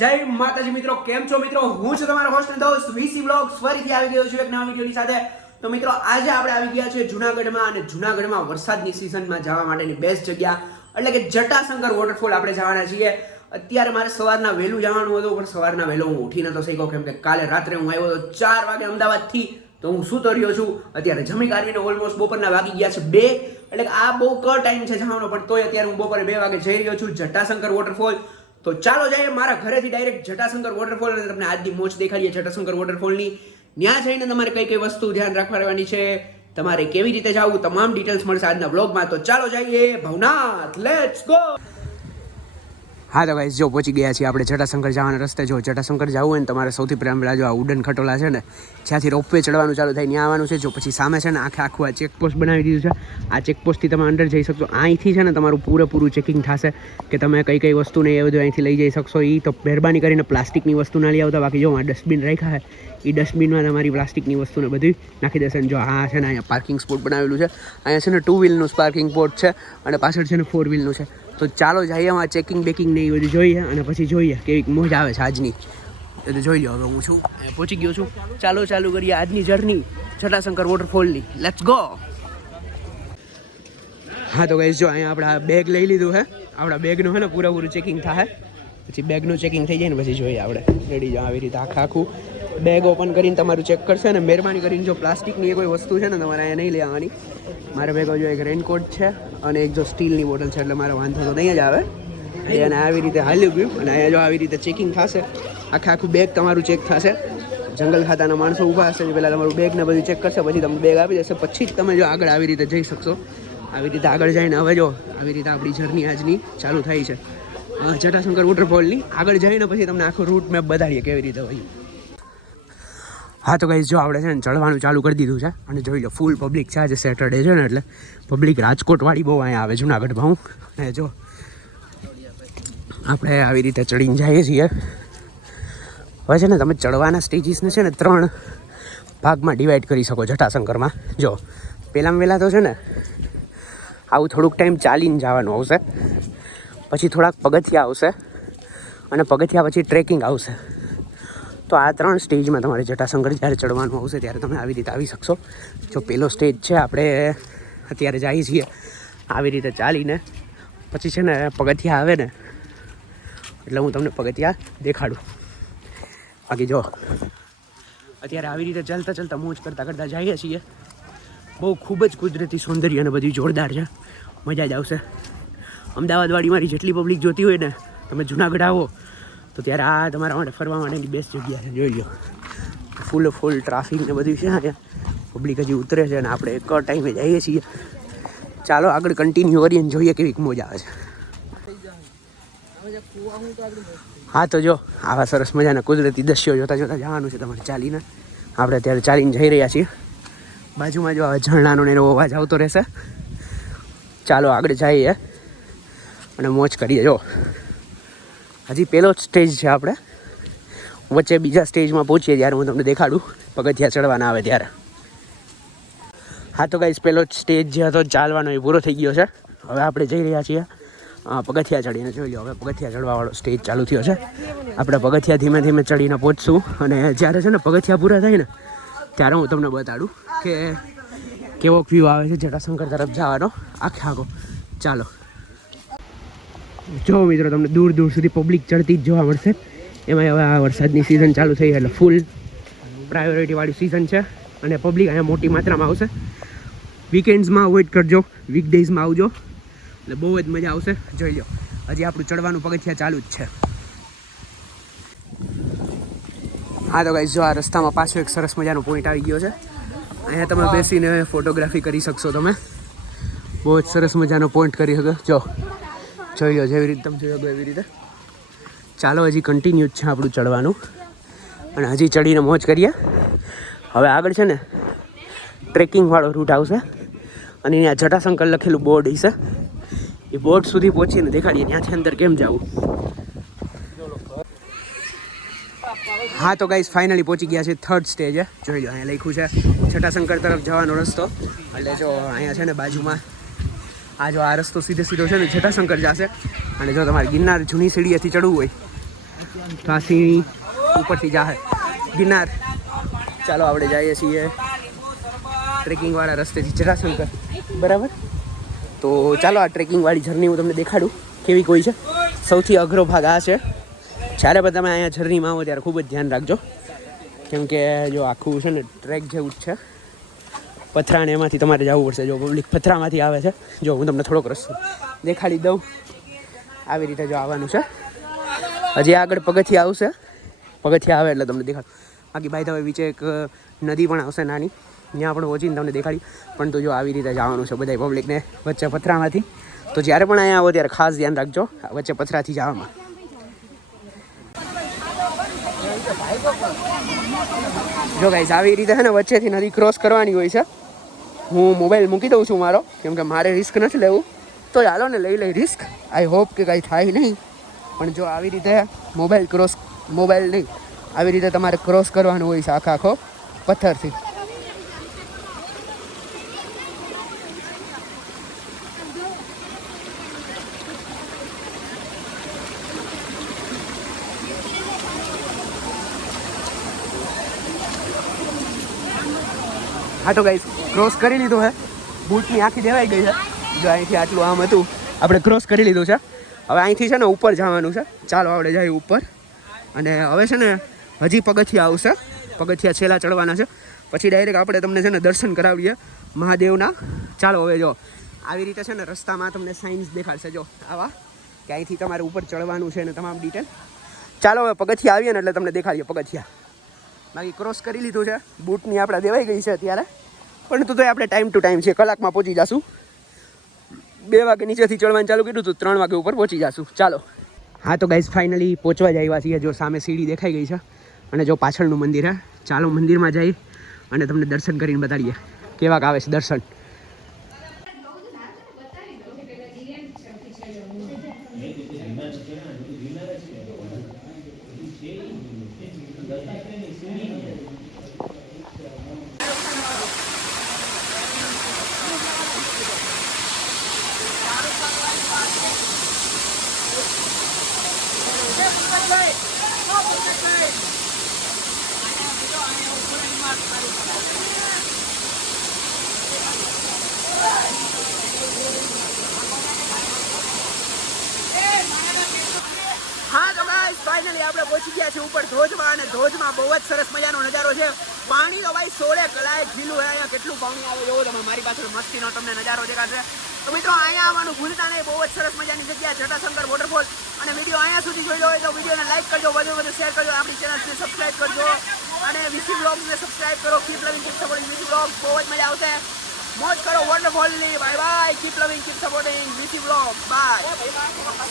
જય માતાજી મિત્રો, કેમ છો મિત્રો? હું છું તમારો હોસ્ટ દોસ્ત વીસી વ્લોગ્સ ફરીથી આવી ગયો છું એક નવા વિડીયોની સાથે. તો મિત્રો આજે આપણે આવી ગયા છે જૂનાગઢમાં, અને જૂનાગઢમાં વરસાદની સિઝનમાં જવા માટેની બેસ્ટ જગ્યા એટલે કે જટાશંકર વોટરફોલ આપણે જવાના છીએ. અત્યારે મારે સવારના વહેલું જવાનું હતું, પણ સવારના વહેલો હું ઉઠી નતો શક્યો, કેમ કે કાલે રાત્રે હું આવ્યો હતો 4 વાગે અમદાવાદથી, તો હું સૂતો રહ્યો છું. અત્યારે જમી કાઢીને ઓલમોસ્ટ બપોરના વાગી ગયા છે 2, એટલે કે આ બહુ ટાઈમ છે જવાનો, પણ તોય અત્યારે હું બપોરે 2 વાગે જઈ રહ્યો છું જટાશંકર વોટરફોલ. તો ચાલો જઈએ મારા ઘરેથી ડાયરેક્ટ જટાશંકર વોટરફોલ, અને તમને આજની મોજ દેખાડીએ જટાશંકર વોટરફોલની. ત્યાં જઈને તમારે કઈ કઈ વસ્તુ ધ્યાન રાખવાની છે, તમારે કેવી રીતે જવું, તમામ ડિટેલ્સ મળશે આજના બ્લોગમાં. તો ચાલો જઈએ ભવનાથ, લેટ્સ ગો. હા તો ગાઈસ, જો પહોંચી ગયા છીએ આપણે જટાશંકર જવાના રસ્તે. જો જટાશંકર જવું હોય ને તમારે સૌથી પહેલાં પેલા જો આ ઉડન ખટોલા છે ને, જ્યાંથી રોપવે ચડવાનું ચાલુ થાય ત્યાં આવવાનું છે. જો પછી સામે છે ને આખું આ ચેકપોસ્ટ બનાવી દીધું છે. આ ચેકપોસ્ટથી તમે અંદર જઈ શકશો. અહીંથી છે ને તમારું પૂરેપૂરું ચેકિંગ થશે કે તમે કઈ કઈ વસ્તુ ને એ બધું અહીંથી લઈ જઈ શકશો. એ તો મહેરબાની કરીને પ્લાસ્ટિકની વસ્તુ ના લઈ આવતા. બાકી જો આ ડસ્ટબિન રાખ્યા છે, એ ડસ્ટબિનમાં તમારી પ્લાસ્ટિકની વસ્તુને બધી નાખી દેશે. જો આ છે ને અહીંયા પાર્કિંગ સ્પોટ બનાવેલું છે. અહીંયા છે ને 2 વ્હીલનું પાર્કિંગ સ્પોટ છે, અને પાછળ છે ને 4 વ્હીલનું છે. તો ચાલો જઈએ આમાં ચેકિંગ બેકિંગ ને એ બધું જોઈએ, અને પછી જોઈએ કેવી મજા આવે છે આજની. એ તો જોઈ લો. હવે હું છું પહોંચી ગયો છું. ચાલુ કરીએ આજની જર્ની જટાશંકર વોટરફોલની. Let's go. હા તો ગાઈસ, જો અહીંયા આપણે બેગ લઈ લીધું છે. આપણા બેગનું છે ને પૂરેપૂરું ચેકિંગ થાય, પછી બેગનું ચેકિંગ થઈ જાય ને પછી જોઈએ આપણે રેડી આવી રીતે આખું બેગ ઓપન કરીને તમારું ચેક કરશે. અને મહેરબાની કરીને જો પ્લાસ્ટિકની કોઈ વસ્તુ છે ને તમારે અહીંયા નહીં લેવાની. મારે ભેગો જો એક રેનકોટ છે અને એક જો સ્ટીલની બોટલ છે, એટલે મારો વાંધો તો નહીં જ આવે. એને આવી રીતે હાલ્યું ગયું, અને અહીંયા જો આવી રીતે ચેકિંગ થશે. આખું બેગ તમારું ચેક થશે. જંગલ ખાતાના માણસો ઊભા હશે, પહેલાં તમારું બેગ ને બધું ચેક કરશે, પછી તમને બેગ આપી દેશે, પછી જ તમે જો આગળ આવી રીતે જઈ શકશો. આવી રીતે આગળ જઈને હવે જો આવી રીતે આપણી જર્ની આજની ચાલુ થઈ છે જટાશંકર વોટરફોલની. આગળ જઈને પછી તમને આખો રૂટ મેપ બતાડીએ કેવી રીતે હોય. હા તો ગાઈસ, જો આપણે છે ને ચડવાનું ચાલુ કરી દીધું છે, અને જોઈ લો ફૂલ પબ્લિક છે. આજે સેટરડે છે ને, એટલે પબ્લિક રાજકોટવાળી બહુ અહીંયા આવે જુનાગઢમાં. અને જો આપણે આવી રીતે ચડીને જઈએ છીએ. હવે છે ને તમે ચડવાના સ્ટેજીસને છે ને 3 ભાગમાં ડિવાઈડ કરી શકો જટાશંકરમાં. જો પહેલાં તો છે ને આવું થોડુંક ટાઈમ ચાલીને જવાનું આવશે, પછી થોડાક પગથિયા આવશે, અને પગથિયા પછી ટ્રેકિંગ આવશે. તો આ 3 સ્ટેજમાં તમારે જટાશંકર જ્યારે ચડવાનું આવશે ત્યારે તમે આવી રીતે આવી શકશો. જો પહેલો સ્ટેજ છે, આપણે અત્યારે જઈએ છીએ આવી રીતે ચાલીને, પછી છે ને પગથિયા આવે ને એટલે હું તમને પગથિયા દેખાડું. બાકી જો અત્યારે આવી રીતે ચાલતા મોજ કરતા જઈએ છીએ. બહુ ખૂબ જ કુદરતી સૌંદર્ય અને બધું જોરદાર છે, મજા જ આવશે. અમદાવાદવાળી મારી જેટલી પબ્લિક જોતી હોય ને, તમે જુનાગઢ આવો તો ત્યારે આ તમારા માટે ફરવા માટેની બેસ્ટ જગ્યા છે. જોઈ લો ફૂલ ટ્રાફિક ને બધું છે અહીંયા. પબ્લિક હજી ઉતરે છે, અને આપણે એક ટાઈમે જઈએ છીએ. ચાલો આગળ કન્ટિન્યુ કરીએ અને જોઈએ કેવી મજા આવે છે. હા તો જો આવા સરસ મજાના કુદરતી દ્રશ્યો જોતા જવાનું છે તમારે ચાલીને. આપણે અત્યારે ચાલીને જઈ રહ્યા છીએ. બાજુમાં જો ઝરણાનો એનો અવાજ આવતો રહેશે. ચાલો આગળ જઈએ અને મોજ કરીએ. જો હજી પહેલો જ સ્ટેજ છે, આપણે વચ્ચે બીજા સ્ટેજમાં પહોંચીએ ત્યારે હું તમને દેખાડું પગથિયા ચડવાના આવે ત્યારે. હા તો ગાઈસ, પહેલો જ સ્ટેજ જે હતો ચાલવાનો એ પૂરો થઈ ગયો છે. હવે આપણે જઈ રહ્યા છીએ પગથિયા ચડીને. જોઈ લો હવે પગથિયા ચડવાવાળો સ્ટેજ ચાલુ થયો છે. આપણે પગથિયા ધીમે ધીમે ચડીને પહોંચશું, અને જ્યારે છે ને પગથિયા પૂરા થાય ને ત્યારે હું તમને બતાડું કે કેવો વ્યૂ આવે છે જટાશંકર તરફ જવાનો આખો. ચાલો જો મિત્રો, તમને દૂર સુધી પબ્લિક ચડતી જ જોવા મળશે. એમાં હવે આ વરસાદની સિઝન ચાલુ થઈ, એટલે ફૂલ પ્રાયોરિટીવાળી સિઝન છે, અને પબ્લિક અહીંયા મોટી માત્રામાં આવશે. વીકેન્ડ્સમાં અવોઇડ કરજો, વીકડેઝમાં આવજો, એટલે બહુ જ મજા આવશે. જોઈ લો હજી આપણું ચડવાનું પગથિયા ચાલુ જ છે. હા તો ગાઈસ, જો આ રસ્તામાં પાછો એક સરસ મજાનો પોઈન્ટ આવી ગયો છે. અહીંયા તમે બેસીને ફોટોગ્રાફી કરી શકશો. તમે બહુ જ સરસ મજાનો પોઈન્ટ કરી શકો. જોઈ લો જેવી રીતે તમે જોયો એવી રીતે. ચાલો હજી કન્ટિન્યુ જ છે આપણું ચડવાનું, અને હજી ચડીને મોજ કરીએ. હવે આગળ છે ને ટ્રેકિંગવાળો રૂટ આવશે, અને અહીંયા જટાશંકર લખેલું બોર્ડ હશે. એ બોટ સુધી પહોંચીને દેખાડીએ ત્યાંથી અંદર કેમ જવું. હા તો ગાઈસ ફાઇનલી પહોંચી ગયા છે થર્ડ સ્ટેજે. જોઈ લો અહીંયા લખ્યું છે છટાશંકર તરફ જવાનો રસ્તો. એટલે જો અહીંયા છે ને બાજુમાં આ રસ્તો સીધો છે ને છટાશંકર જશે. અને જો તમારે ગિરનાર જૂની સીડીએથી ચડવું હોય તો આ સીડી ઉપરથી જાહે ગિરનાર. ચાલો આપણે જઈએ છીએ ટ્રેકિંગવાળા રસ્તેથી છટાશંકર. બરાબર, તો ચાલો આ ટ્રેકિંગવાળી જર્ની હું તમને દેખાડું કેવી કોઈ છે. સૌથી અઘરો ભાગ આ છે. જ્યારે પણ તમે અહીંયા જર્નીમાં આવો ત્યારે ખૂબ જ ધ્યાન રાખજો, કેમ કે જો આખું છે ને ટ્રેક જેવું જ છે. પથરાને એમાંથી તમારે જવું પડશે. જો પબ્લિક પથરામાંથી આવે છે. જો હું તમને થોડોક રસ્તો દેખાડી દઉં. આવી રીતે જો આવવાનું છે. હજી આગળ પગથિયા આવશે. પગથિયા આવે એટલે તમને દેખાડું. બાકી ભાઈ તમે બીચે એક નદી પણ આવશે નાની, ત્યાં પણ પહોંચીને તમને દેખાડી. પણ તો જો આવી રીતે જવાનું છે બધા પબ્લિકને વચ્ચે પથરામાંથી. તો જ્યારે પણ અહીંયા આવો ત્યારે ખાસ ધ્યાન રાખજો વચ્ચે પથરાથી જવામાં. જો ગાઈસ આવી રીતે છે ને વચ્ચેથી નદી ક્રોસ કરવાની હોય છે. હું મોબાઈલ મૂકી દઉં છું મારો, કેમ કે મારે રિસ્ક નથી લેવું. તો ચાલો ને લઈ રિસ્ક. આઈ હોપ કે કાંઈ થાય નહીં. પણ જો આવી રીતે મોબાઈલ નહીં, આવી રીતે તમારે ક્રોસ કરવાનું હોય છે આખો પથ્થરથી. હા તો ગાઈસ ક્રોસ કરી લીધું છે. બૂટની આખી દેવાઈ ગઈ છે. જો અહીંથી આટલું આમ હતું, આપણે ક્રોસ કરી લીધું છે. હવે અહીંથી છે ને ઉપર જવાનું છે. ચાલો આપણે જઈએ ઉપર. અને હવે છે ને હજી પગથિયા આવશે. પગથિયા છેલ્લા ચડવાના છે. પછી ડાયરેક્ટ આપણે તમને છે ને દર્શન કરાવીએ મહાદેવના. ચાલો હવે જો આવી રીતે છે ને રસ્તામાં તમને સાઇન્સ દેખાડશે. જો આવા કે અહીંથી તમારે ઉપર ચડવાનું છે ને તમામ ડિટેલ. ચાલો હવે પગથિયા આવીએ ને એટલે તમને દેખાડીએ પગથિયા. બાકી ક્રોસ કરી લીધું છે. બૂટની આપણે દેવાઈ ગઈ છે અત્યારે, પણ તો આપણે ટાઈમ ટુ ટાઈમ છે. કલાકમાં પહોંચી જશું. 2 વાગે નીચેથી ચડવાનું ચાલુ કર્યું હતું, 3 વાગે ઉપર પહોંચી જશું. ચાલો. હા તો ગાઈસ ફાઇનલી પહોંચવા જ આવ્યા છીએ. જો સામે સીડી દેખાઈ ગઈ છે અને જો પાછળનું મંદિર છે. ચાલો મંદિરમાં જઈ અને તમને દર્શન કરીને બતાડીએ કેવાક આવે છે દર્શન. હા તો ગાઈસ ફાઇનલી આપણે પહોંચી ગયા છે ઉપર ધોધમાં. અને ધોધમાં બહુ જ સરસ મજાનો નજારો છે. પાણી તો ભાઈ 16 કલાક ઝીલું છે. અહીંયા કેટલું પાણી આવે જોવો તમે. મારી પાછળ મસ્તીનો તમને નજારો દેખાડશે. તો મિત્રો અહીંયા આવવાનું ભૂલતા નહીં. બહુ જ સરસ મજાની જગ્યા છટાશંકર વોટરફોલ. અને વિડીયો અહીંયા સુધી જોઈ હોય તો વિડીયોને લાઈક કરજો, વધુ શેર કરજો, આપણી ચેનલને સબસ્ક્રાઈબ કરજો અને વીસી બ્લોગ્સને સબસ્ક્રાઈબ કરો. Keep loving keep supporting VC vlogs. બહુ જ મજા આવશે. મોજ કરો વોટરફોલની. Bye bye. Keep loving keep supporting VC vlogs. By.